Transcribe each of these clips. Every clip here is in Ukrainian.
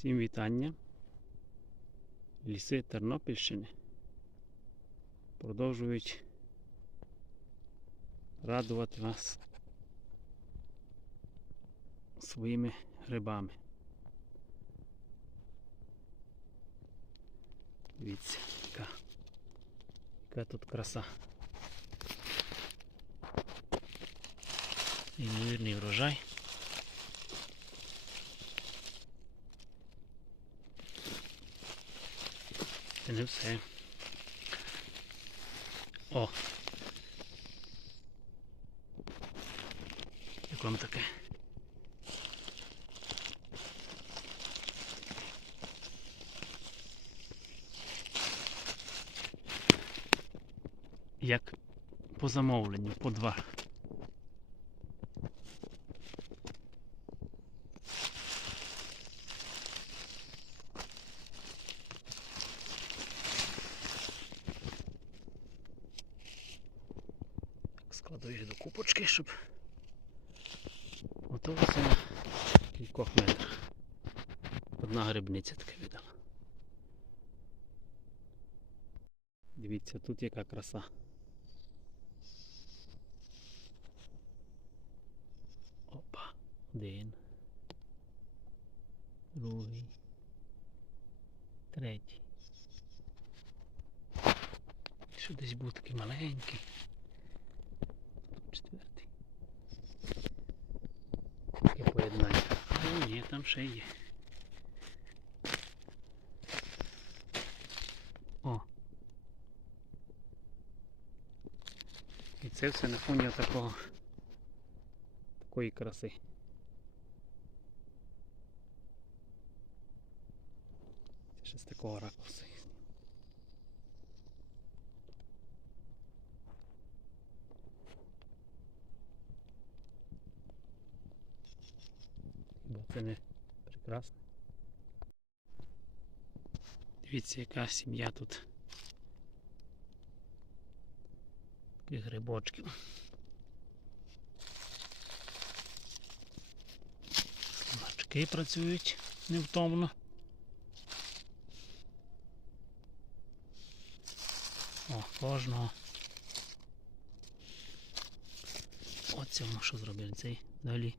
Всім вітання. Ліси Тернопільщини продовжують радувати вас своїми грибами. Дивіться, яка, яка тут краса. Неймовірний врожай. Це не все. О! Як вам таке? Як по замовленню, по два. Складу їх до купочки, щоб готуватися на кількох метрах. Одна грибниця таке видала. Дивіться, тут яка краса. Опа, один. Другий. Третій. Що десь був такий маленький. Четвертий. Таке поєднання. О, ні, там ще є. О. І це все на фоні такого такої краси. Ще з такого ракурсу. це не прекрасно. Дивіться, яка сім'я тут. Таких грибочків. Слимачки працюють невтомно. О, кожного. О, цьому що зробив цей далі.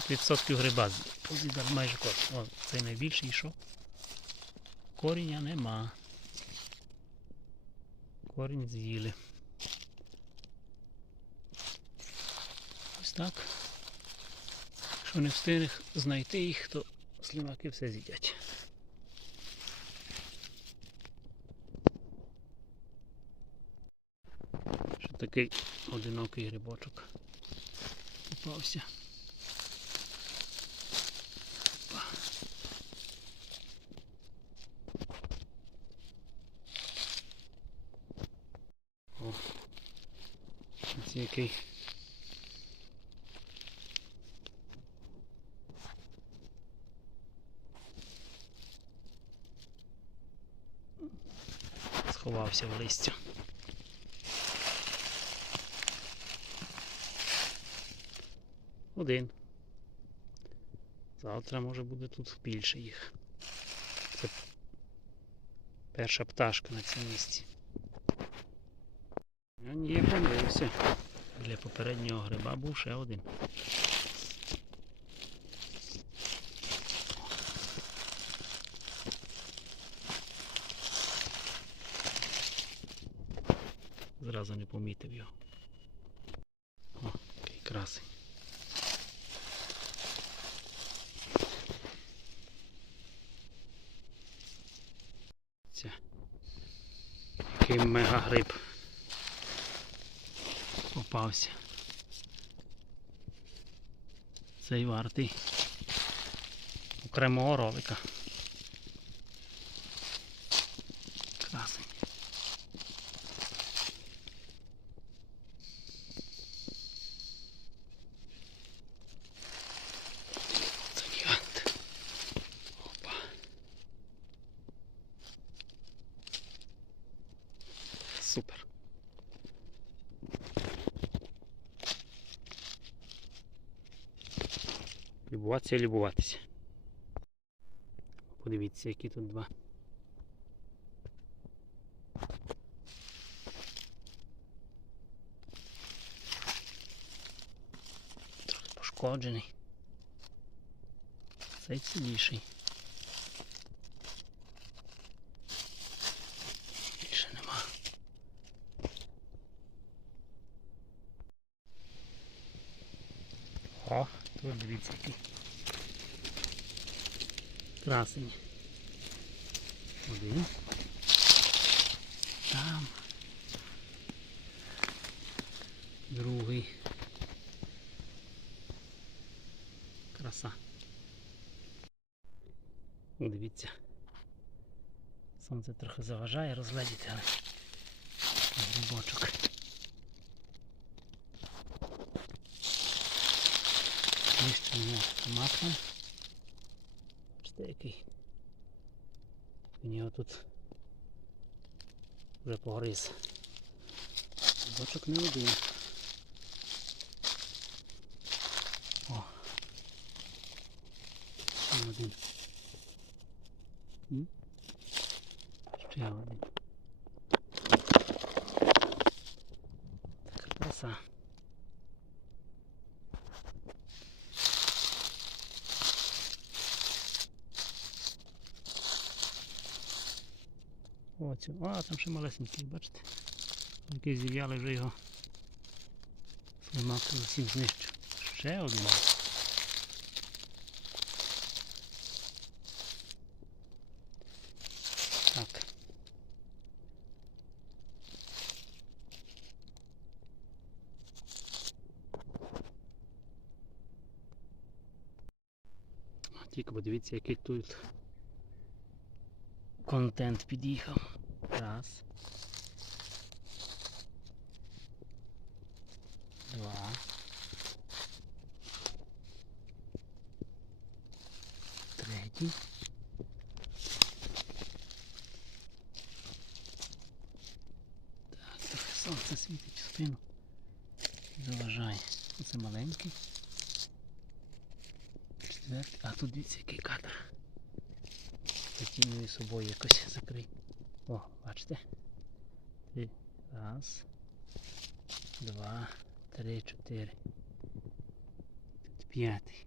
50% гриба. Майже корінь. О, цей найбільший що? Коріння нема. Корінь з'їли. Ось так. Якщо не встиг знайти їх, то слимаки все з'їдять. Що Такий одинокий грибочок попався. Ось який. Сховався в листя. Один. Завтра може буде тут більше їх. Це перша пташка на цьому місці. Я не помилився. Для попереднього гриба був ще один. Зразу не помітив його. О, який красий. Це який мега гриб попався. Цей вартий окремого ролика. Красень. Супер. Любуватися і любуватися. Подивіться, які тут два. Трохи пошкоджений. Цей ціліший. Більше нема. О, тут дивіться який. Красень. Один. Там. Другий. Краса. Дивіться. Сонце трохи заважає розгледіти, але грибочок. Бачите, який. У нього тут вже погриз. Бочок не один. О. Ще один. Ще один. Така краса. Оцю. А, там ще малесенький, бачите? Який зів'яли вже його. Слимак усім знищив. Ще один. Так. Тільки подивіться, який тут контент під'їхав. Раз. Два. Третій. Трохи сонце світить в спину. Заважає. Оце маленький. Четвертий. А тут дивіться, який кадр. Затінюю собою якось закрий. О, бачите? Три. Раз. Два. Три, чотири. Тут п'ятий.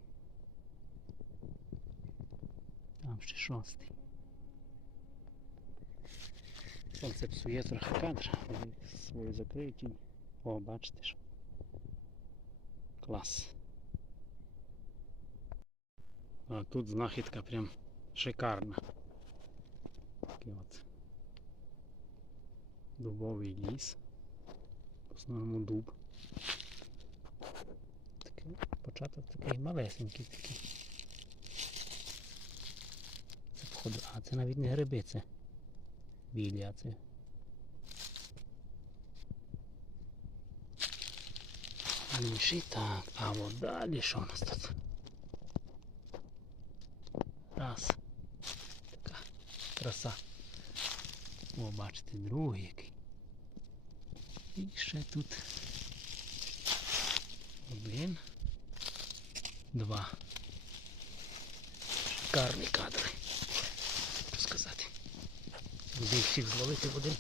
Там ще шостий. Сонце псує трохи кадр. Свою закриють тінь. О, бачите що. Клас. А тут знахідка прям шикарна. Такий от дубовий ліс. В основному дуб. Такий початок такий малесенький такий. Це походу. А це навіть не гриби, це білі, а це. Інший так, а от далі що у нас тут? Раз. Така краса. О, бачите, другий який. І ще тут один, два. Шикарний кадр. Їх всіх зловити в один.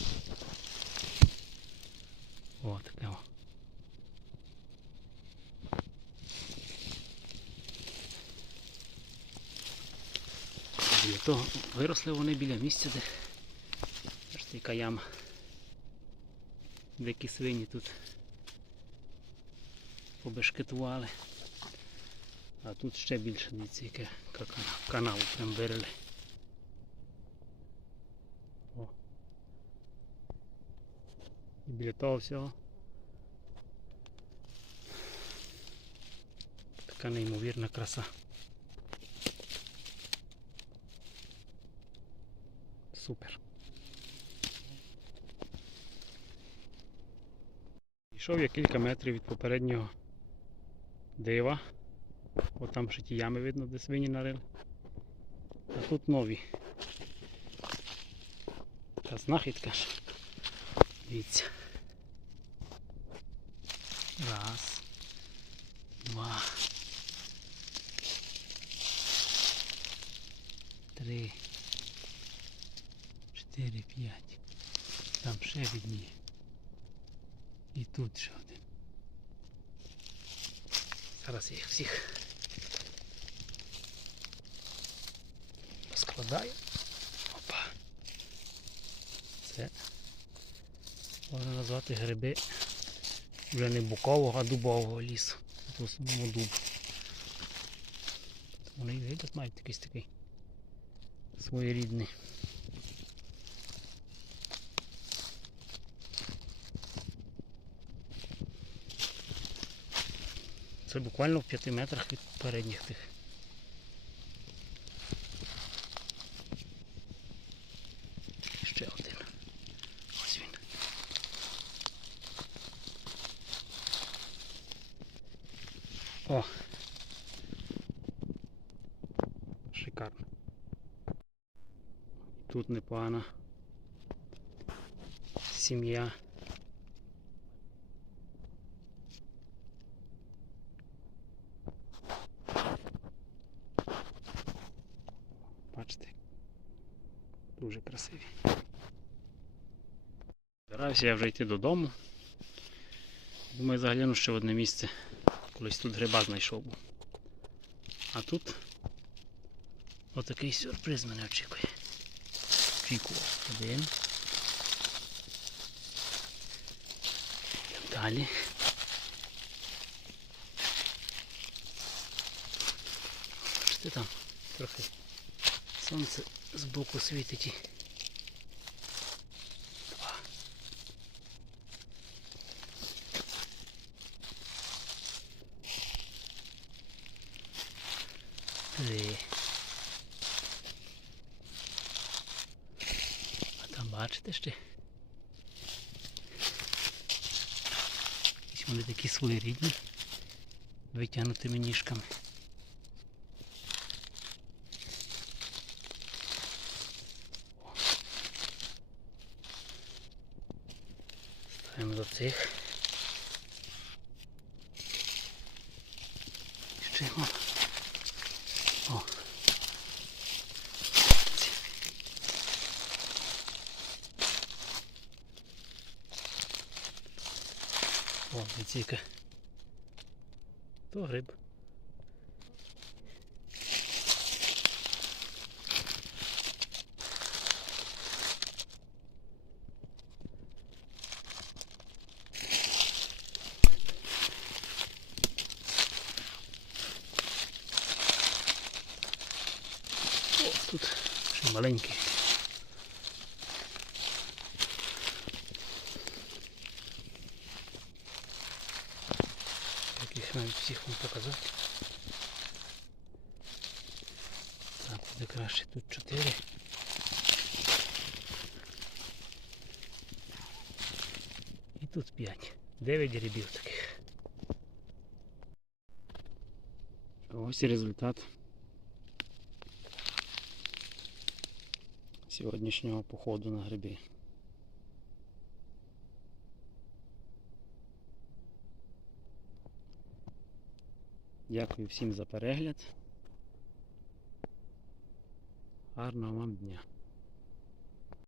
О, таке о. Біля того виросли вони біля місця, де бачите, яка яма. Дикі свині тут побешкетували. А тут ще більше дивіться, яке канал прям вирили. І біля того всього. Така неймовірна краса. Супер. Йшов я кілька метрів від попереднього дива. От там ще ті ями видно, де свині нарили. А тут нові. Та знахідка ж. Дивіться. Раз. Два. Три. Чотири, п'ять. Там ще відні. І тут ще один. Зараз я їх всіх розкладаю. Опа. Це можна назвати гриби вже не букового, а дубового лісу. Тут в основному дуб. Вони видять, мають якийсь такий своєрідний. Це буквально в 5 метрах від передніх тих. Ще один. Ось він. О! Шикарно. Тут непогана сім'я. Бачите, дуже красиві. Збирався я вже йти додому. Думаю, загляну ще в одне місце. Колись тут гриба знайшов був. А тут отакий сюрприз мене очікує. Очікував. Один. Далі. Бачите там трохи сонце збоку світить. і Два. Три. А там бачите ще? Якісь вони такі своєрідні, витягнутими ніжками. Ставимо до цих. Ще його. Дивіться. То гриб. Тут ще маленький. Їх всіх вам показати. Так, буде краще. Тут 4. І тут 5. 9 грибів таких. Ось і результат сьогоднішнього походу на гриби. Дякую всім за перегляд. Гарного вам дня.